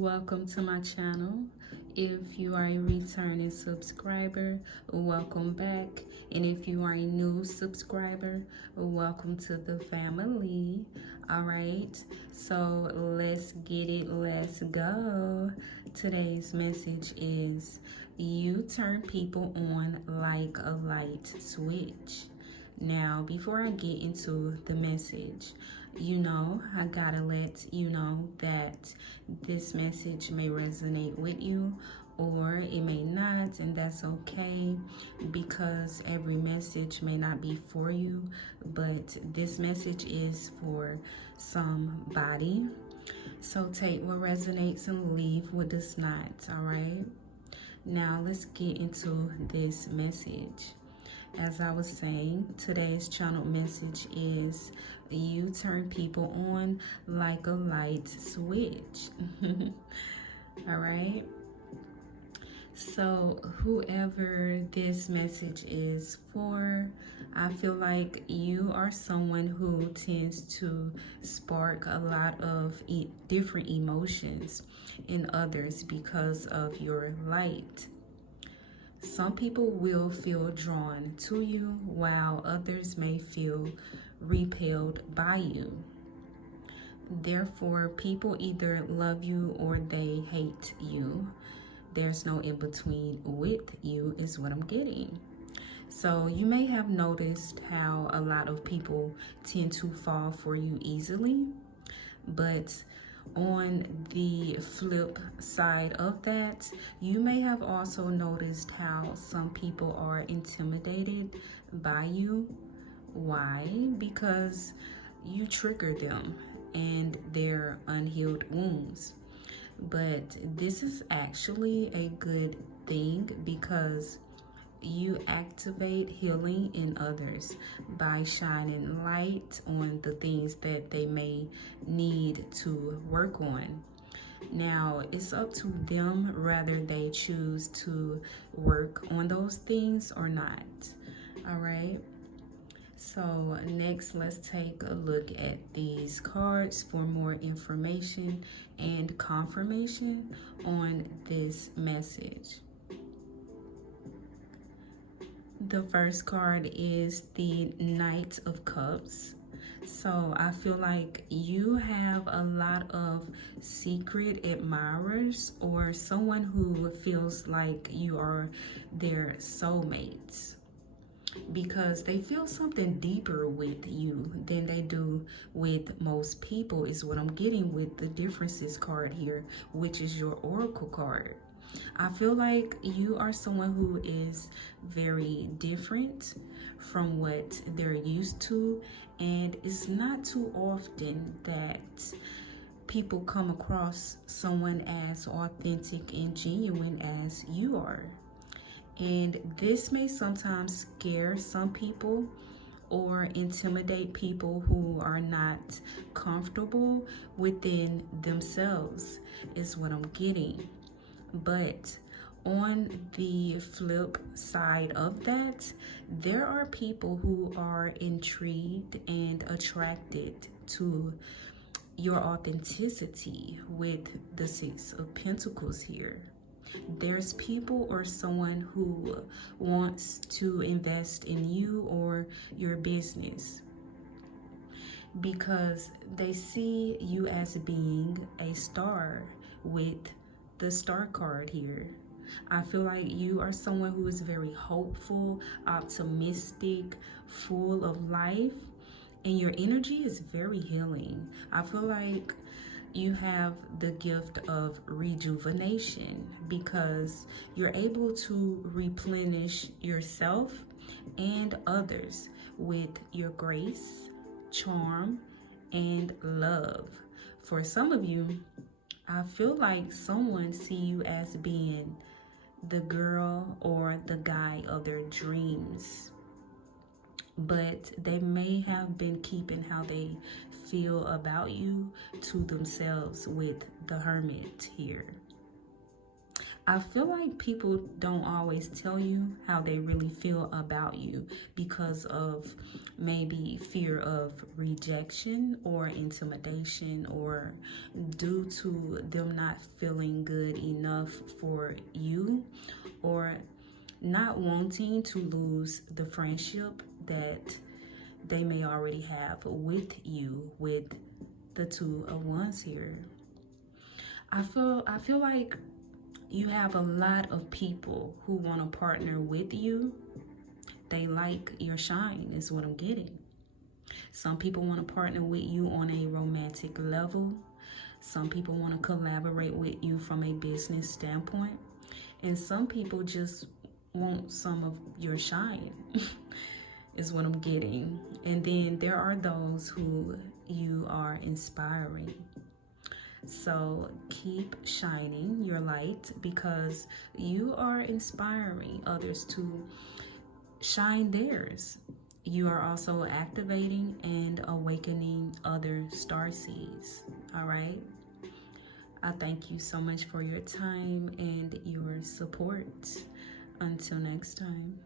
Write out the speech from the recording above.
Welcome to my channel. If you are a returning subscriber, welcome back. And if you are a new subscriber, welcome to the family. All right, so let's get it. Let's go. Today's message is you turn people on like a light switch. Now, before I get into the message, I gotta let you know that this message may resonate with you or it may not, and that's okay because every message may not be for you, but this message is for somebody. So take what resonates and leave what does not, all right? Now let's get into this message. As I was saying, today's channel message is you turn people on like a light switch. All right. So whoever this message is for, I feel like you are someone who tends to spark a lot of different emotions in others because of your light. Some people will feel drawn to you while others may feel repelled by you. Therefore, people either love you or they hate you. There's no in between with you is what I'm getting. So you may have noticed how a lot of people tend to fall for you easily, but on the flip side of that, you may have also noticed how some people are intimidated by you. Why? Because you trigger them and their unhealed wounds. But this is actually a good thing because you activate healing in others by shining light on the things that they may need to work on. Now, it's up to them whether they choose to work on those things or not. All right. So next, let's take a look at these cards for more information and confirmation on this message. The first card is the Knight of Cups. So I feel like you have a lot of secret admirers or someone who feels like you are their soulmates because they feel something deeper with you than they do with most people is what I'm getting with the differences card here, which is your oracle card. I feel like you are someone who is very different from what they're used to, and it's not too often that people come across someone as authentic and genuine as you are. And this may sometimes scare some people or intimidate people who are not comfortable within themselves is what I'm getting. But on the flip side of that, there are people who are intrigued and attracted to your authenticity with the Six of Pentacles here. There's people or someone who wants to invest in you or your business because they see you as being a star with the Star card here. I feel like you are someone who is very hopeful, optimistic, full of life, and your energy is very healing. I feel like you have the gift of rejuvenation because you're able to replenish yourself and others with your grace, charm, and love. For some of you, I feel like someone see you as being the girl or the guy of their dreams, but they may have been keeping how they feel about you to themselves with the Hermit here. I feel like people don't always tell you how they really feel about you because of maybe fear of rejection or intimidation, or due to them not feeling good enough for you, or not wanting to lose the friendship that they may already have with you, with the Two of Wands here. I feel like you have a lot of people who want to partner with you. They like your shine is what I'm getting. Some people want to partner with you on a romantic level. Some people want to collaborate with you from a business standpoint. And some people just want some of your shine is what I'm getting. And then there are those who you are inspiring. So keep shining your light, because you are inspiring others to shine theirs. You are also activating and awakening other starseeds. All right. I thank you so much for your time and your support. Until next time.